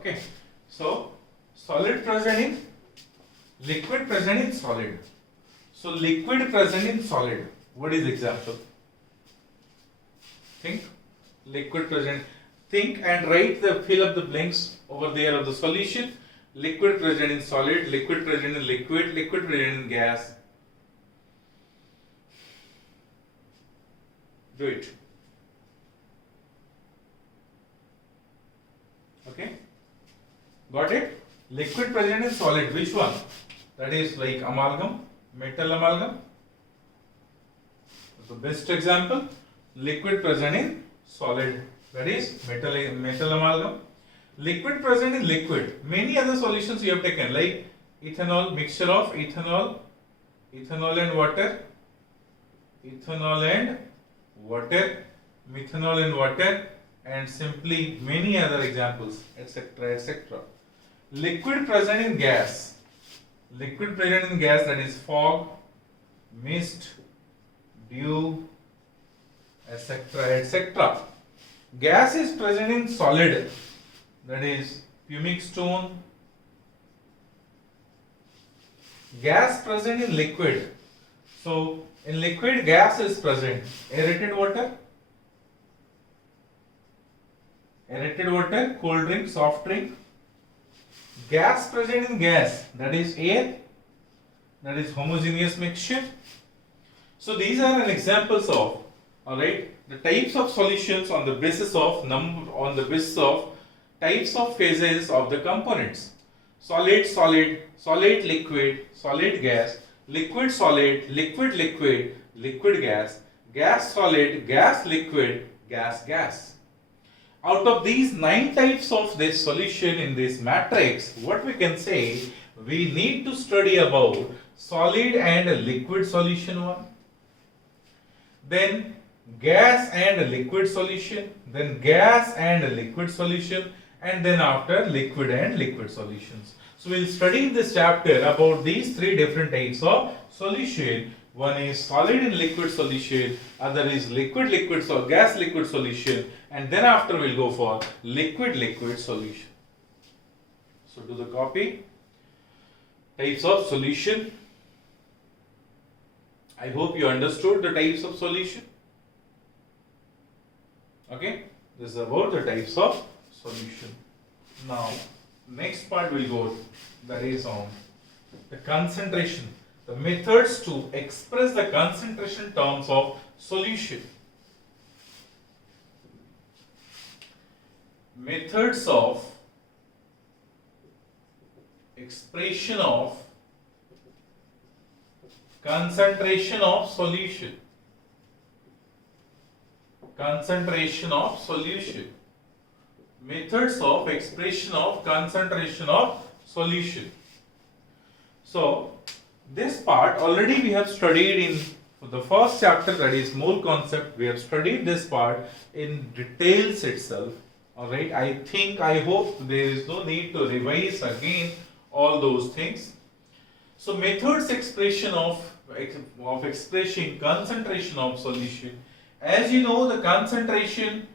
Okay, so solid present in liquid present in solid. So liquid present in solid. What is example? Think liquid present. Think and write the fill up the blanks over there of the solution. Liquid present in solid, liquid present in liquid, liquid present in gas. Do it. Okay. Got it? Liquid present in solid. Which one? That is like amalgam, metal amalgam. The best example. Liquid present in solid. That is metal amalgam. Liquid present in liquid. Many other solutions you have taken like ethanol, mixture of ethanol and water, methanol and water, and simply many other examples, etc., etc. Liquid present in gas. Liquid present in gas, that is fog, mist, dew, etc., etc. Gas is present in solid, that is pumic stone. Gas present in liquid. So in liquid, gas is present. Aerated water, cold drink, soft drink. Gas present in gas, that is air, that is homogeneous mixture. So these are an examples of, alright, the types of solutions on the basis of types of phases of the components. Solid, solid, solid, liquid, solid gas, liquid, solid, liquid, liquid, liquid gas, gas, solid, gas, liquid, gas, gas. Out of these 9 types of this solution in this matrix, what we can say, we need to study about solid and liquid solution one, then gas and liquid solution, then gas and liquid solution, and then after liquid and liquid solutions. So we'll study in this chapter about these 3 different types of solution. One is solid and liquid solution, other is liquid so gas liquid solution, and then after we'll go for liquid solution. So do the copy. Types of solution. I hope you understood the types of solution. Okay, this is about the types of solution. Now next part we'll go, that is on the concentration. The methods to express the concentration terms of solution. Methods of expression of concentration of solution. Concentration of solution. Methods of expression of concentration of solution. So this part already we have studied in the first chapter, that is mole concept. We have studied this part in details itself. Alright, I hope there is no need to revise again all those things. So methods expression of expressing concentration of solution. As you know, the concentration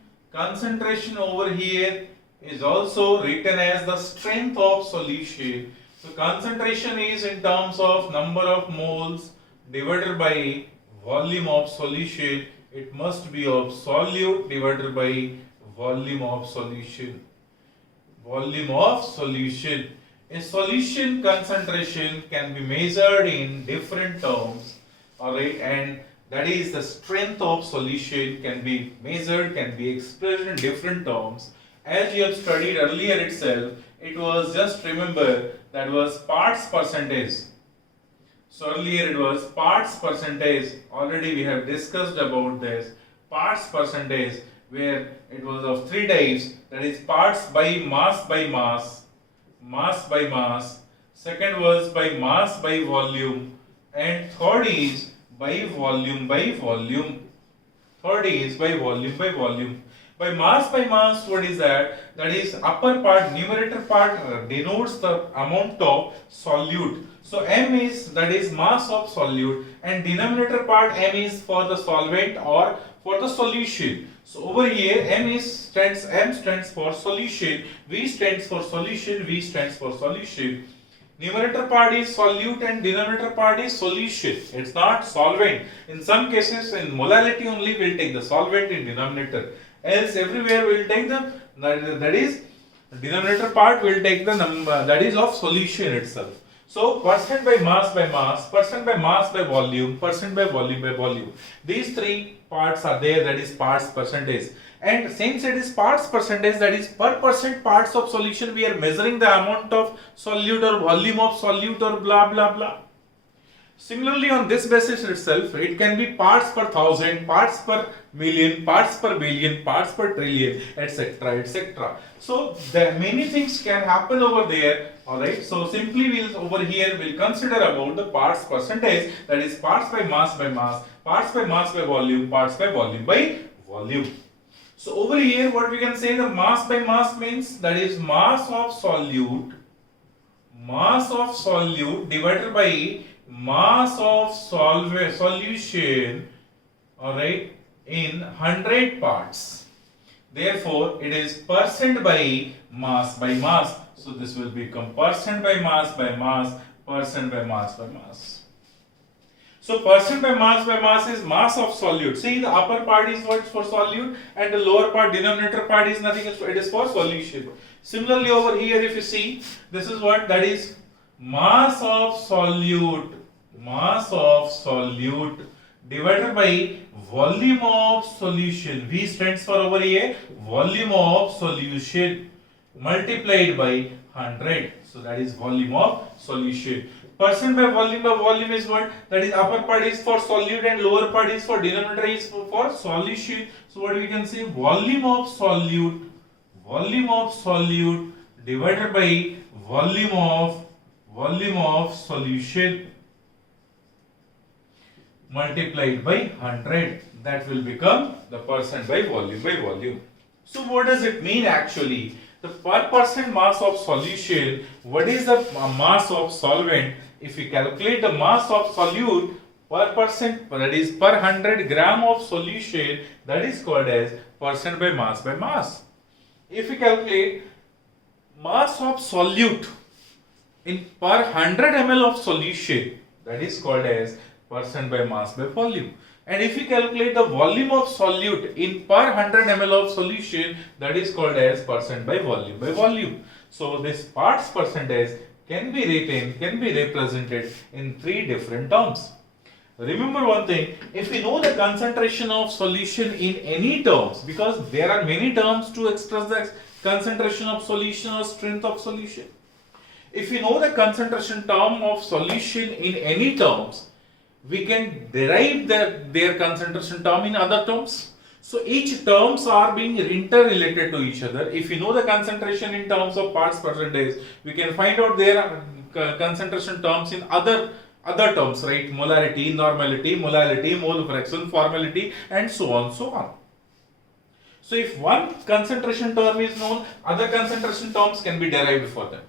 over here is also written as the strength of solution. So concentration is in terms of number of moles divided by volume of solution. It must be of solute divided by volume of solution. Volume of solution. A solution concentration can be measured in different terms. Alright, and that is the strength of solution can be measured, can be expressed in different terms. As you have studied earlier itself, it was just remember that was parts percentage. So earlier it was parts percentage. Already we have discussed about this parts percentage, where it was of 3 types, that is parts by mass, mass by mass. Second was by mass by volume, and third is by volume by volume. Third is by volume by volume. By mass, what is that? That is upper part, numerator part denotes the amount of solute. So M is, that is mass of solute, and denominator part M is for the solvent or for the solution. So over here M stands for solution, V stands for solution, V stands for solution. Numerator part is solute and denominator part is solution. It's not solvent. In some cases, in molality only we'll take the solvent in denominator. Else everywhere we'll take the that is denominator part will take the number that is of solution itself. So percent by mass, percent by mass by volume, percent by volume by volume. These three parts are there, that is parts percentage. And since it is parts percentage, that is per percent parts of solution, we are measuring the amount of solute or volume of solute or blah blah blah. Similarly, on this basis itself, it can be parts per thousand, parts per million, parts per billion, parts per trillion, etc. etc. So there many things can happen over there. Alright, so simply we'll over here we'll consider about the parts percentage, that is parts by mass, parts by mass by volume, parts by volume by volume. So over here what we can say, the mass by mass means that is mass of solute divided by mass of solution, alright, in 100 parts. Therefore, it is percent by mass by mass. So this will become percent by mass, percent by mass by mass. So percent by mass is mass of solute. See, the upper part is what for solute and the lower part, denominator part, is nothing else, it is for solution. Similarly over here if you see, this is what, that is mass of solute divided by volume of solution. V stands for over here volume of solution multiplied by 100. So that is volume of solution. Percent by volume is what? That is upper part is for solute and lower part is for denominator is for solution. So what we can say, volume of solute divided by volume of solution multiplied by 100. That will become the percent by volume. So what does it mean actually? The per percent mass of solution, what is the mass of solvent? If we calculate the mass of solute per percent, that is per 100 gram of solution, that is called as percent by mass. If we calculate mass of solute in per 100 ml of solution, that is called as percent by mass by volume. And if we calculate the volume of solute in per 100 ml of solution, that is called as percent by volume. So this parts percentage can be represented in three different terms. Remember one thing, if we know the concentration of solution in any terms, because there are many terms to express the concentration of solution or strength of solution. If we know the concentration term of solution in any terms, we can derive their concentration term in other terms. So each terms are being interrelated to each other. If we know the concentration in terms of parts percentage, we can find out their concentration terms in other terms, right? Molarity, normality, molality, mole fraction, formality, and so on. So if one concentration term is known, other concentration terms can be derived for them.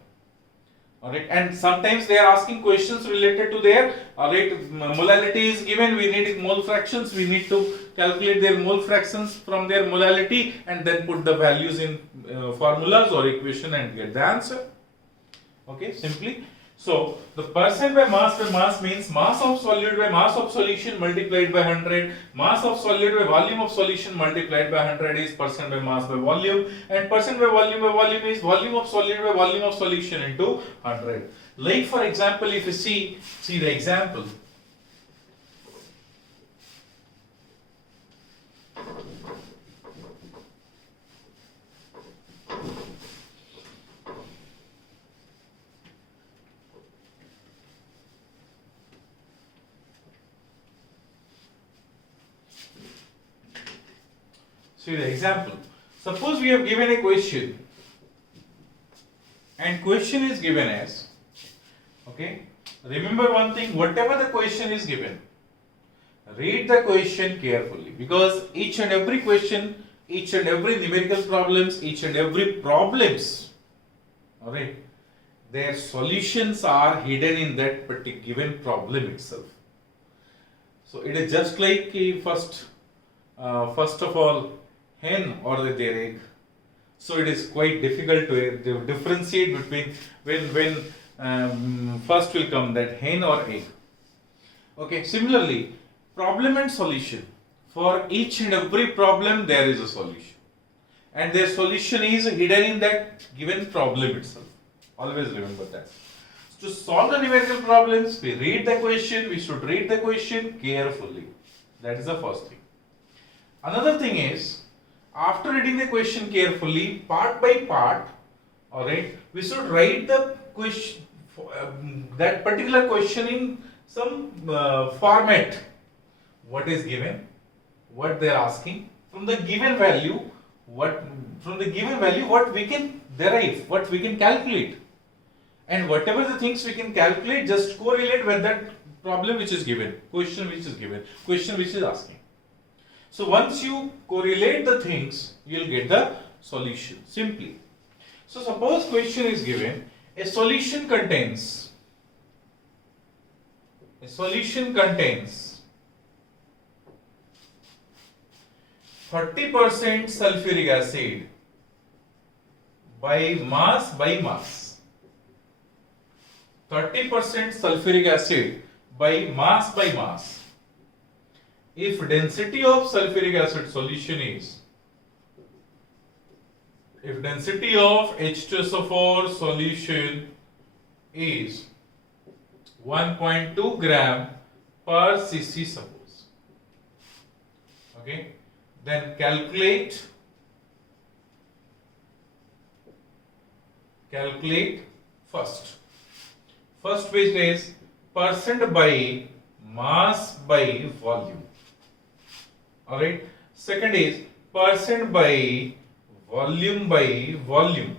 Alright, and sometimes they are asking questions related to their molality is given, we need mole fractions, we need to calculate their mole fractions from their molality and then put the values in formulas or equation and get the answer. Okay, simply. So the percent by mass means mass of solute by mass of solution multiplied by 100. Mass of solute by volume of solution multiplied by 100 is percent by mass by volume, and percent by volume is volume of solute by volume of solution into 100. Like for example, if you see the example. See the example. Suppose we have given a question and question is given as, okay, remember one thing, whatever the question is given, read the question carefully, because each and every question, each and every numerical problems, each and every problems, alright, their solutions are hidden in that particular given problem itself. So it is just like first of all, hen or their egg. So it is quite difficult to differentiate between when first will come that hen or egg. Okay. Similarly, problem and solution. For each and every problem there is a solution, and their solution is hidden in that given problem itself. Always remember that. To solve the numerical problems, we read the question. We should read the question carefully. That is the first thing. Another thing is, after reading the question carefully, part by part, alright, we should write the question, that particular question in some format. What is given, what they are asking, from the given value, what we can derive, what we can calculate, and whatever the things we can calculate, just correlate with that problem which is given, question which is given, question which is asking. So once you correlate the things, you will get the solution simply. So suppose question is given, a solution contains 30% sulfuric acid by mass. 30% sulfuric acid by mass. If density of sulfuric acid solution is, if density of H2SO4 solution is 1.2 gram per cc, suppose. Okay, then calculate first base is percent by mass by volume. Alright, second is percent by volume.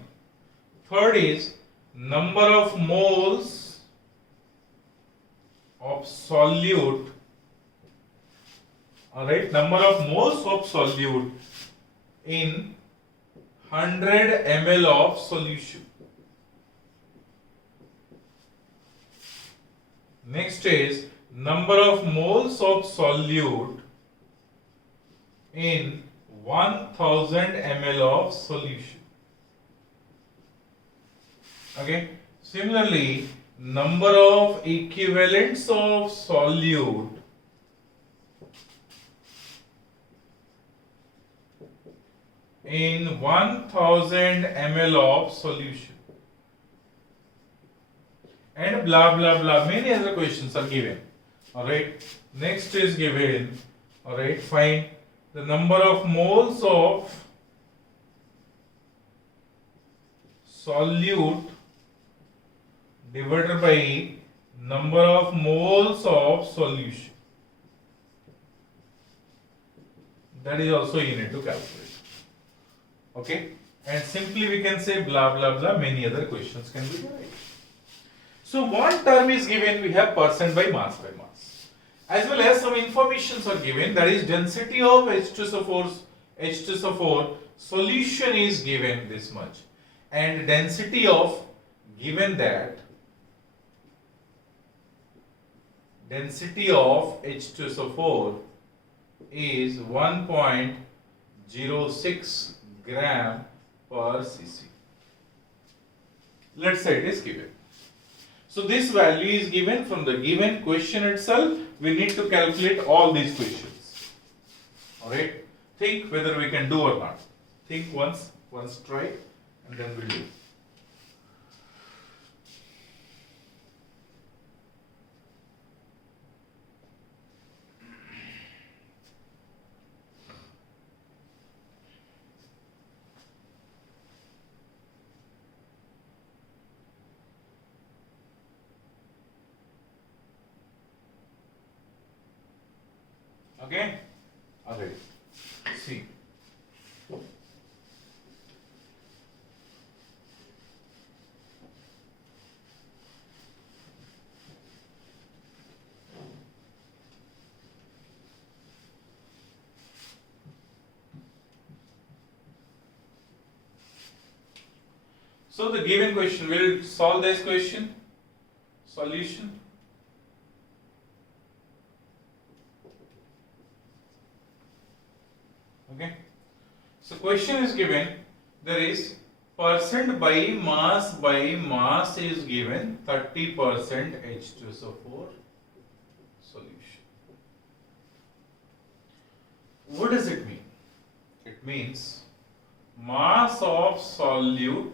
Third is number of moles of solute. Alright, number of moles of solute in 100 ml of solution. Next is number of moles of solute in 1000 ml of solution. Okay. Similarly, number of equivalents of solute in 1000 ml of solution. And blah blah blah. Many other questions are given. Alright. Next is given. Alright. Find the number of moles of solute divided by number of moles of solution. That is also you need to calculate. Okay. And simply we can say blah blah blah. Many other questions can be derived. So one term is given, we have percent by mass. As well as some informations are given, that is density of H2SO4 solution is given this much, and density of, given that density of H2SO4 is 1.06 gram per cc. Let's say it is given. So this value is given from the given question itself. We need to calculate all these questions. Alright. Think whether we can do or not. Think once try, and then we'll do. Okay? Alright. See. So the given question, we'll solve this question. Solution. Okay. So question is given, there is percent by mass is given 30% H2SO4 solution. What does it mean? It means mass of solute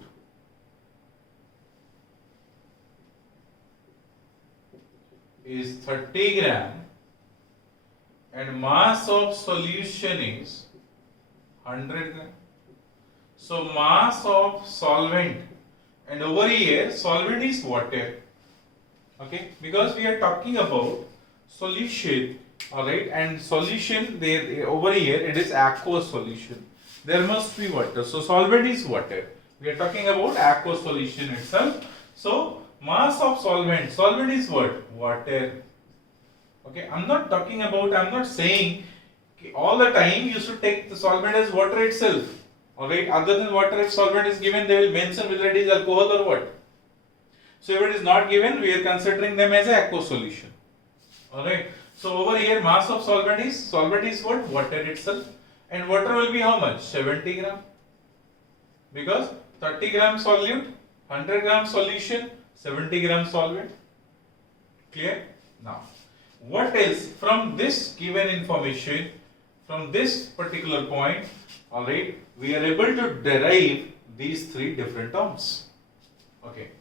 is 30 gram and mass of solution is 100 gram. So mass of solvent, and over here solvent is water. Okay, because we are talking about solution, all right, and solution there over here it is aqueous solution. There must be water. So solvent is water. We are talking about aqueous solution itself. So mass of solvent. Solvent is what? Water. Okay, I'm not saying all the time you should take the solvent as water itself. Alright, other than water, if solvent is given, they will mention whether it is alcohol or what. So if it is not given, we are considering them as a aqueous solution. Alright, so over here mass of solvent is what? Water itself. And water will be how much? 70 gram. Because 30 gram solute, 100 gram solution, 70 gram solvent. Clear? Now, what else from this given information, from this particular point, alright, we are able to derive these three different terms. Okay.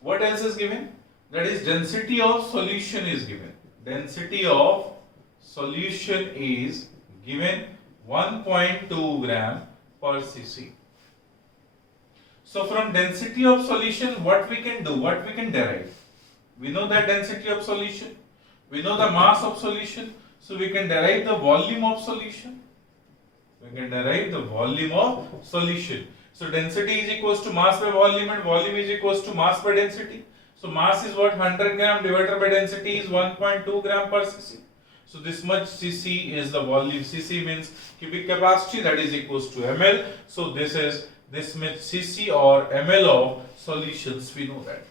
What else is given? That is density of solution is given. Density of solution is given 1.2 gram per cc. So from density of solution, what we can do? What we can derive? We know that density of solution. We know the mass of solution. So we can derive the volume of solution. We can derive the volume of solution. So density is equals to mass by volume and volume is equals to mass by density. So mass is what? 100 gram divided by density is 1.2 gram per cc. So this much cc is the volume. Cc means cubic capacity, that is equals to ml. So this much cc or ml of solutions, we know that.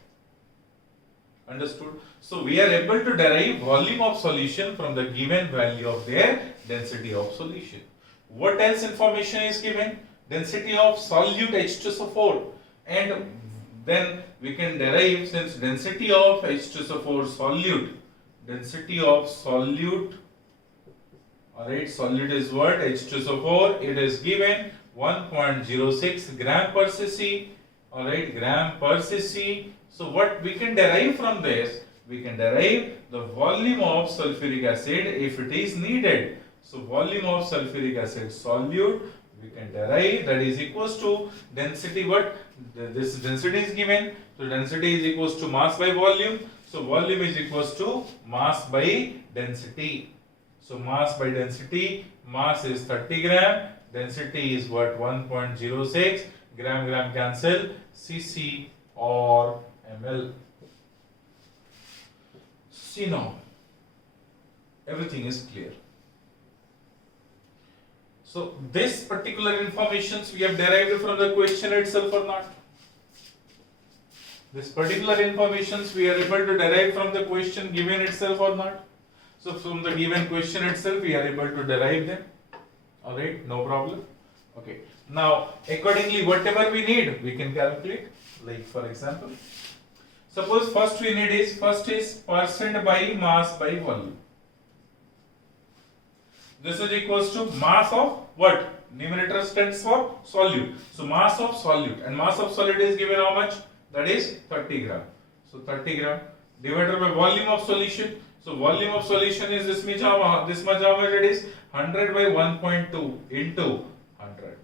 Understood? So we are able to derive volume of solution from the given value of their density of solution. What else information is given? Density of solute H2SO4, and then we can derive, since density of H2SO4 solute, alright, solute is what? H2SO4, it is given 1.06 gram per cc, alright, gram per cc. So what we can derive from this? We can derive the volume of sulfuric acid if it is needed. So volume of sulfuric acid solute we can derive, that is equals to density. What? This density is given. So density is equals to mass by volume. So volume is equals to mass by density. So mass by density, mass is 30 gram, density is what? 1.06, gram cancel, cc or ml. See now, everything is clear. So this particular information we have derived from the question itself or not? This particular information we are able to derive from the question given itself or not? So from the given question itself we are able to derive them. Alright, no problem. Okay. Now accordingly whatever we need we can calculate. Like for example, suppose first is percent by mass by volume. This is equals to mass of what? Numerator stands for solute. So mass of solute, and mass of solute is given how much? That is 30 gram. So 30 gram divided by volume of solution. So volume of solution is this much how much it is? 100 by 1.2 into 100.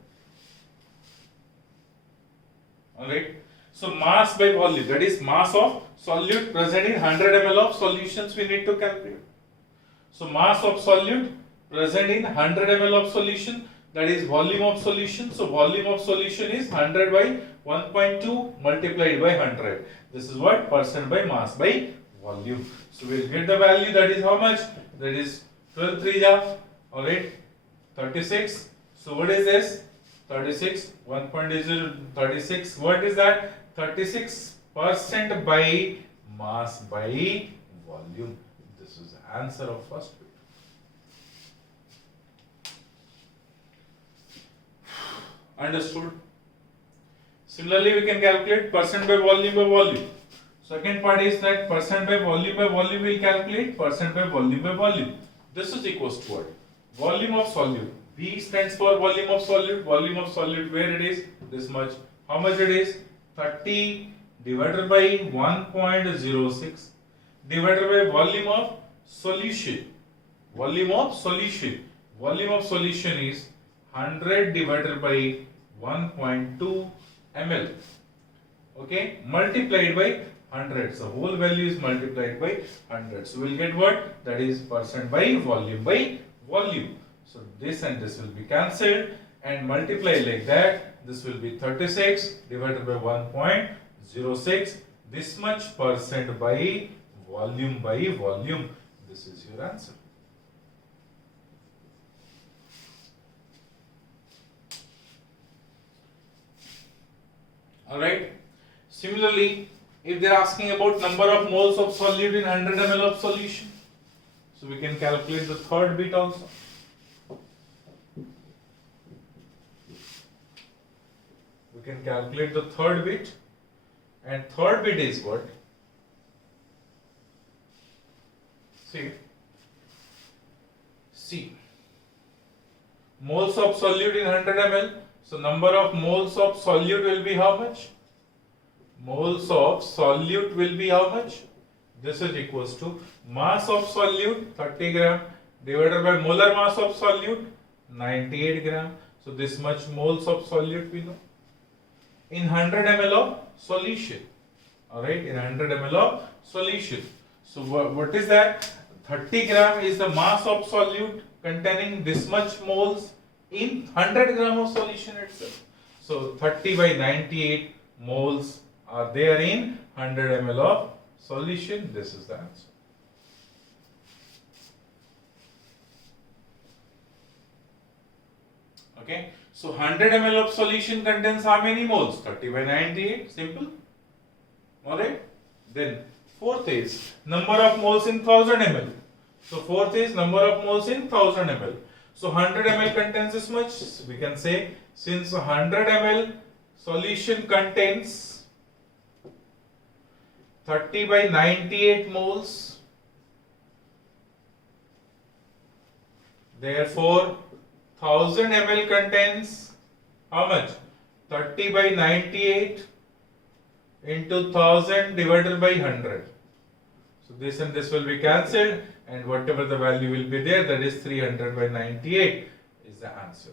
Alright. So mass by volume, that is mass of solute present in 100 ml of solutions we need to calculate. So mass of solute present in 100 ml of solution, that is volume of solution. So volume of solution is 100 by 1.2 multiplied by 100. This is what? Percent by mass by volume. So we will get the value, that is how much? That is 12 3 ja, alright, 36. So what is this? 36, 1.36, what is that? 36% by mass by volume. This is the answer of first bit. Understood? Similarly, we can calculate percent by volume by volume. Second part is that percent by volume we'll calculate percent by volume. This is equals to what? Volume of solute. V stands for volume of solute. Volume of solute, where it is? This much. How much it is? 30 divided by 1.06 divided by volume of solution. Volume of solution. Volume of solution is 100 divided by 1.2 ml. Okay, multiplied by 100. So whole value is multiplied by 100. So we'll get what? That is percent by volume by volume. So this and this will be cancelled and multiply like that. This will be 36 divided by 1.06. This much percent by volume by volume. This is your answer. Alright. Similarly, if they are asking about number of moles of solute in 100 ml of solution, so we can calculate the third bit also. We can calculate the third bit, and third bit is what? See, moles of solute in 100 ml. So number of moles of solute will be how much? Moles of solute will be how much? This is equals to mass of solute 30 gram divided by molar mass of solute 98 gram. So this much moles of solute we know. In 100 ml of solution. Alright, in 100 ml of solution. So what is that? 30 gram is the mass of solute containing this much moles in 100 gram of solution itself. So 30 by 98 moles are there in 100 ml of solution. This is the answer. Okay. So 100 ml of solution contains how many moles? 30 by 98. Simple. Alright. Then fourth is number of moles in 1000 ml. So fourth is number of moles in 1000 ml. So 100 ml contains this much. We can say since 100 ml solution contains 30 by 98 moles, therefore 1000 ml contains how much? 30 by 98 into 1000 divided by 100. So this and this will be cancelled, and whatever the value will be there, that is 300 by 98 is the answer.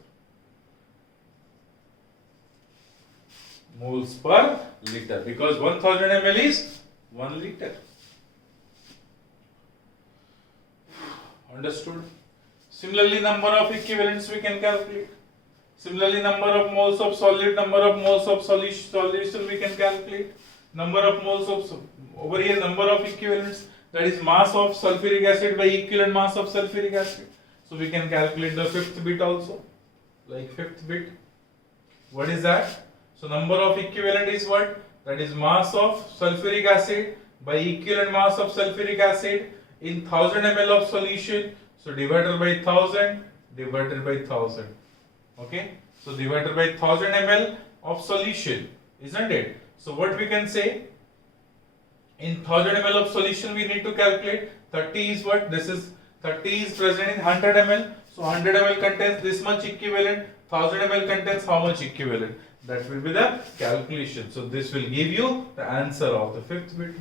Moles per liter, because 1000 ml is 1 liter. Understood? Similarly, number of equivalents we can calculate. Similarly, number of moles of solid, number of moles of solution we can calculate. Number of moles of, over here, number of equivalents, that is mass of sulfuric acid by equivalent mass of sulfuric acid. So we can calculate the fifth bit also, like fifth bit. What is that? So number of equivalent is what? That is mass of sulfuric acid by equivalent mass of sulfuric acid in 1000 ml of solution. So divided by 1000 divided by 1000. Okay. So divided by 1000 ml of solution, isn't it? So what we can say? In 1000 ml of solution we need to calculate 30 is what? This is 30 is present in 100 ml. So 100 ml contains this much equivalent. 1000 ml contains how much equivalent? That will be the calculation. So this will give you the answer of the fifth bit.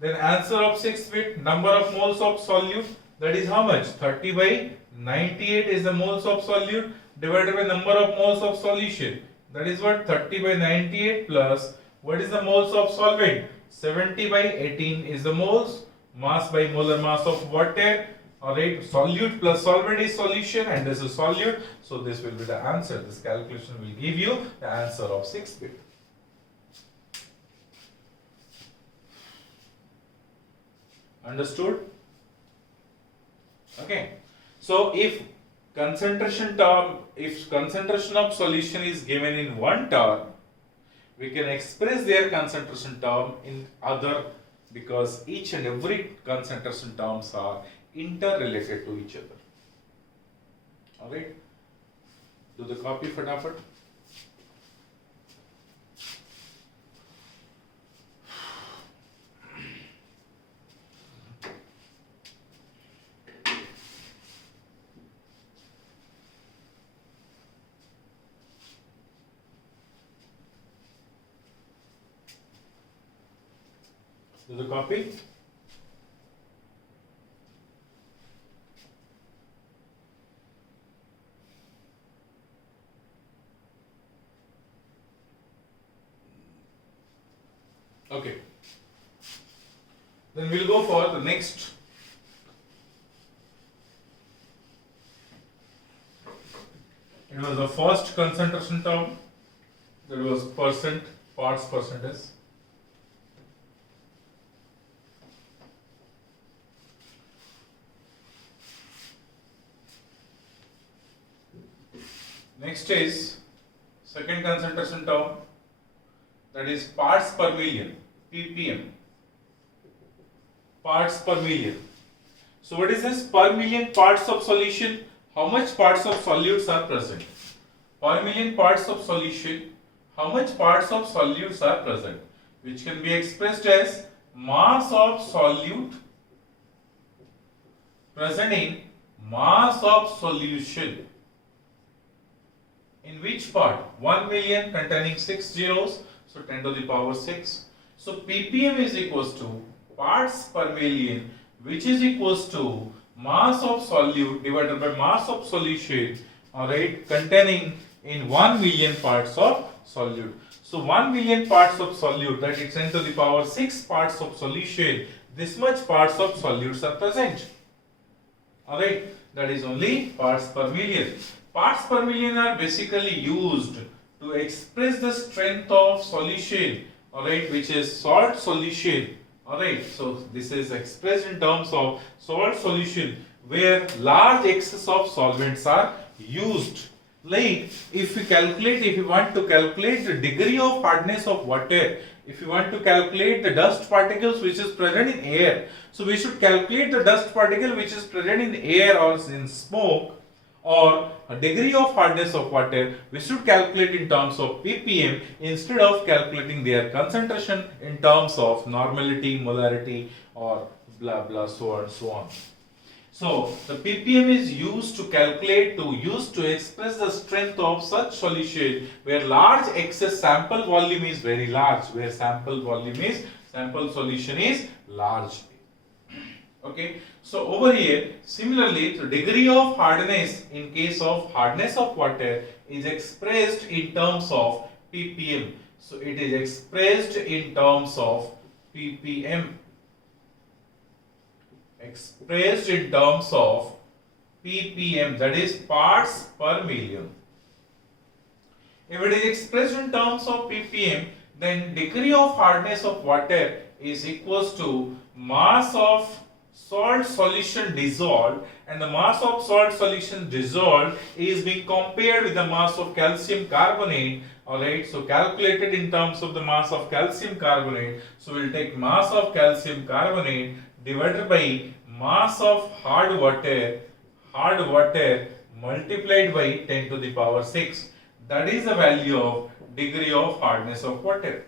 Then answer of sixth bit, number of moles of solute, that is how much? 30 by 98 is the moles of solute divided by number of moles of solution. That is what? 30 by 98 plus what is the moles of solvent? 70 by 18 is the moles. Mass by molar mass of water. Alright, solute plus solvent is solution and this is solute. So this will be the answer. This calculation will give you the answer of sixth bit. Understood? Okay. So if concentration term, if concentration of solution is given in one term, we can express their concentration term in other, because each and every concentration terms are interrelated to each other. Alright. Do the copy फटाफट. Do the copy. Okay. Then we'll go for the next. It was the first concentration term. That was percent, parts percentage. Next is second concentration term, that is parts per million, ppm, parts per million. So what is this? Per million parts of solution, how much parts of solutes are present? Per million parts of solution, how much parts of solutes are present? Which can be expressed as mass of solute present in mass of solution. In which part? 1 million containing 6 zeros, so 10 to the power 6. So ppm is equals to parts per million, which is equals to mass of solute divided by mass of solution, alright, containing in 1 million parts of solute. So 1 million parts of solute, that is 10 to the power 6 parts of solution, this much parts of solutes are present. Alright, that is only parts per million. Parts per million are basically used to express the strength of solution, alright, which is salt solution. Alright, so this is expressed in terms of salt solution where large excess of solvents are used. Like if you want to calculate the degree of hardness of water, if you want to calculate the dust particles which is present in air, so we should calculate the dust particle which is present in air or in smoke, or a degree of hardness of water, we should calculate in terms of ppm instead of calculating their concentration in terms of normality, molarity, or blah blah, so on so on. So the ppm is used to calculate, to express the strength of such solution where large excess sample volume is very large, where sample solution is large. Okay, so over here similarly the degree of hardness in case of hardness of water is expressed in terms of ppm. So it is expressed in terms of ppm, expressed in terms of ppm, that is parts per million. If it is expressed in terms of ppm, then degree of hardness of water is equals to mass of salt solution dissolved, and the mass of salt solution dissolved is being compared with the mass of calcium carbonate. Alright, so calculated in terms of the mass of calcium carbonate. So we'll take mass of calcium carbonate divided by mass of hard water multiplied by 10 to the power 6. That is the value of degree of hardness of water.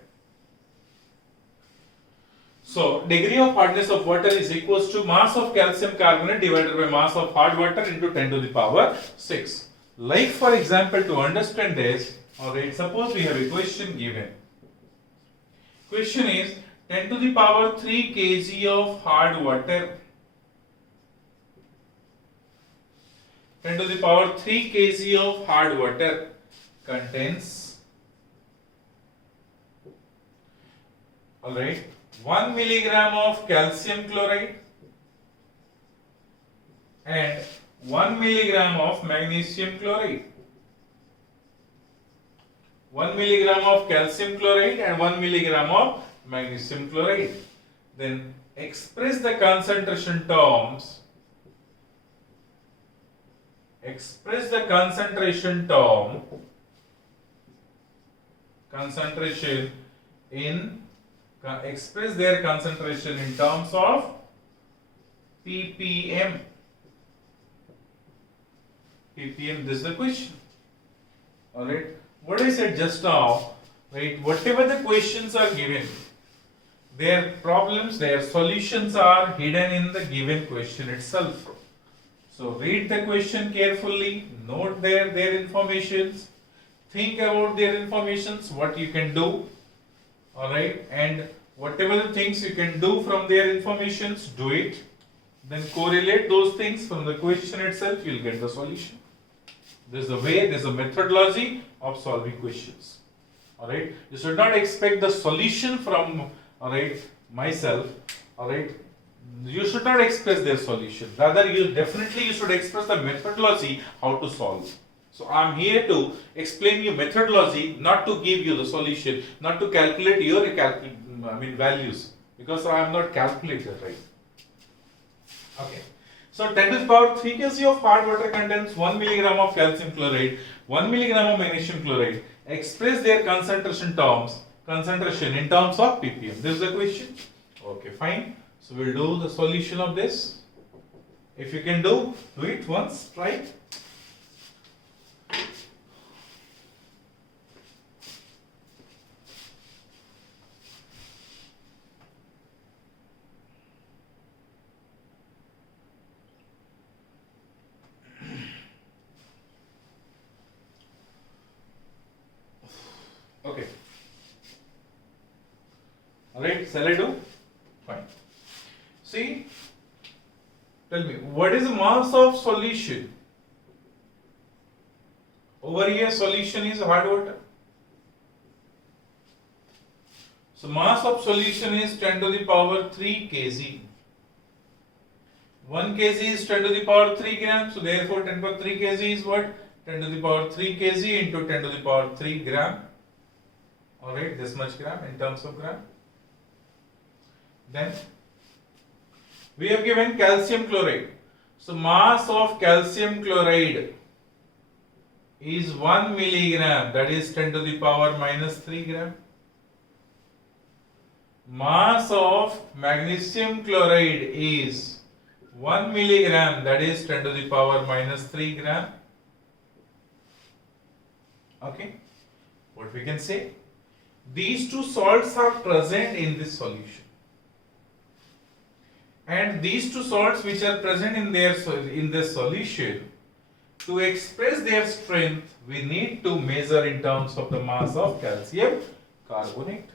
So degree of hardness of water is equals to mass of calcium carbonate divided by mass of hard water into 10 to the power 6. Like for example, to understand this, alright, suppose we have a question given. Question is 10 to the power 3 kg of hard water, 10 to the power 3 kg of hard water contains, alright, 1 milligram of calcium chloride and 1 milligram of magnesium chloride. 1 milligram of calcium chloride and 1 milligram of magnesium chloride. Then express the concentration terms. Express the concentration term. Concentration in. Express their concentration in terms of ppm. ppm, this is the question. Alright, what I said just now, right? Whatever the questions are given, their problems, their solutions are hidden in the given question itself. So read the question carefully, note their informations, think about their informations, what you can do, alright, and whatever the things you can do from their informations, do it. Then correlate those things from the question itself, you'll get the solution. There's a way, there's a methodology of solving questions. Alright, you should not expect the solution from, alright, myself, alright. You should not express their solution. Rather, you should express the methodology how to solve. So I am here to explain you methodology, not to give you the solution, not to calculate your values, because I am not calculator, right? Okay. So 10 to the power 3 kg of hard water contains 1 milligram of calcium chloride, 1 milligram of magnesium chloride. Express their concentration in terms of ppm. This is the question. Okay, fine. So we'll do the solution of this. If you can do it once, try. Okay. Alright, shall I do? Fine. See, tell me, what is the mass of solution? Over here, solution is hard water. So, mass of solution is 10 to the power 3 kg. 1 kg is 10 to the power 3 grams. So, therefore, 10 to the power 3 kg is what? 10 to the power 3 kg into 10 to the power 3 gram. Alright, this much gram in terms of gram. Then we have given calcium chloride. So mass of calcium chloride is 1 milligram, that is 10 to the power minus 3 gram. Mass of magnesium chloride is 1 milligram, that is 10 to the power minus 3 gram. Okay, what we can say? These two salts are present in this solution. And these two salts which are present in this solution, to express their strength, we need to measure in terms of the mass of calcium carbonate.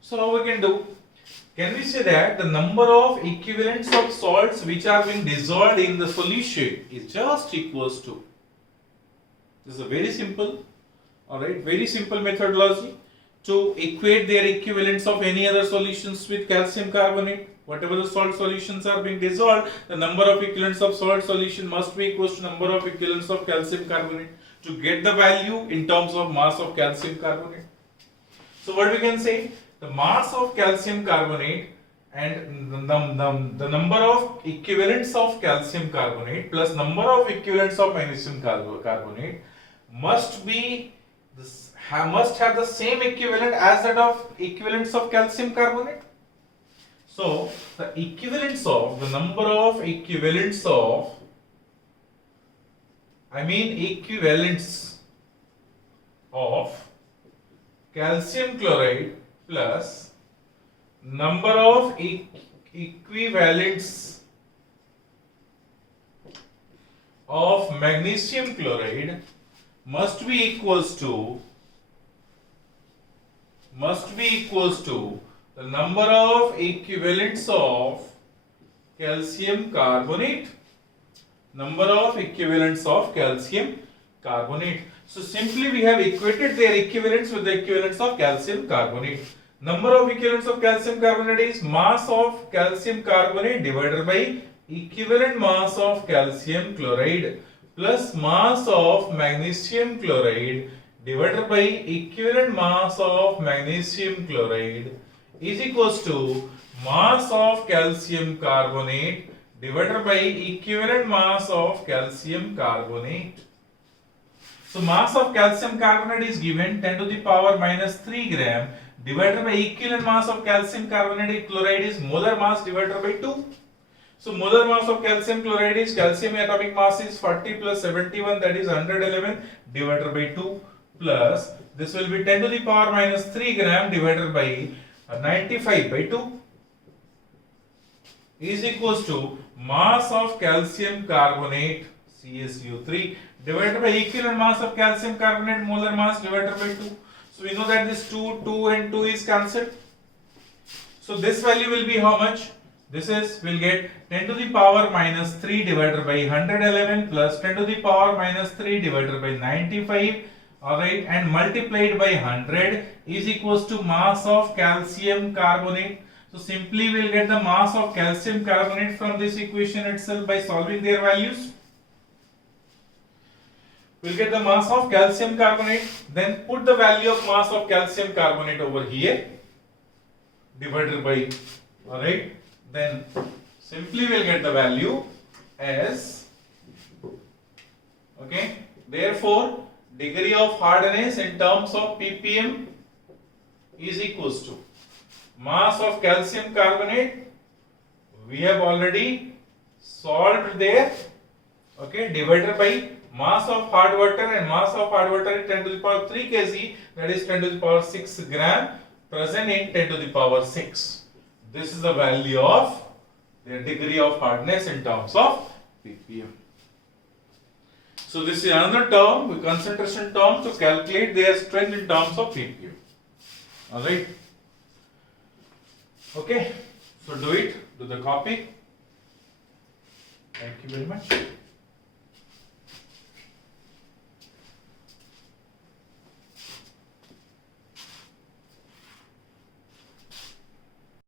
So now we can do, can we say that the number of equivalents of salts which are being dissolved in the solution is just equals to, this is a very simple, alright, very simple methodology to equate their equivalents of any other solutions with calcium carbonate. Whatever the salt solutions are being dissolved, the number of equivalents of salt solution must be equal to number of equivalents of calcium carbonate to get the value in terms of mass of calcium carbonate. So what we can say, the mass of calcium carbonate and the number of equivalents of calcium carbonate plus number of equivalents of magnesium carbonate must have the same equivalent as that of equivalents of calcium carbonate. So the equivalents of the number of equivalents of calcium chloride plus number of equivalents of magnesium chloride must be equals to the number of equivalents of calcium carbonate. So simply we have equated their equivalents with the equivalents of calcium carbonate. Number of equivalents of calcium carbonate is mass of calcium carbonate divided by equivalent mass of calcium chloride plus mass of magnesium chloride divided by equivalent mass of magnesium chloride is equals to mass of calcium carbonate divided by equivalent mass of calcium carbonate. So mass of calcium carbonate is given 10 to the power minus 3 gram divided by equivalent mass of calcium carbonate chloride is molar mass divided by 2. So molar mass of calcium chloride is, calcium atomic mass is 40 plus 71, that is 111 divided by 2, plus this will be 10 to the power minus 3 gram divided by 95 by 2 is equals to mass of calcium carbonate CaCO3 divided by equivalent mass of calcium carbonate molar mass divided by 2. So we know that this 2, 2 and 2 is cancelled. So this value will be how much? This is, we'll get 10 to the power minus 3 divided by 111 plus 10 to the power minus 3 divided by 95, alright, and multiplied by 100 is equals to mass of calcium carbonate. So simply we'll get the mass of calcium carbonate from this equation itself by solving their values. We'll get the mass of calcium carbonate, then put the value of mass of calcium carbonate over here, divided by, alright, then simply we'll get the value as, okay, therefore degree of hardness in terms of ppm is equals to mass of calcium carbonate, we have already solved there, okay, divided by mass of hard water, and mass of hard water is 10 to the power 3 kg, that is 10 to the power 6 gram, present in 10 to the power 6. This is the value of their degree of hardness in terms of ppm. So this is another term, the concentration term, to calculate their strength in terms of ppm. Alright. Okay. So do it, do the copy. Thank you very much.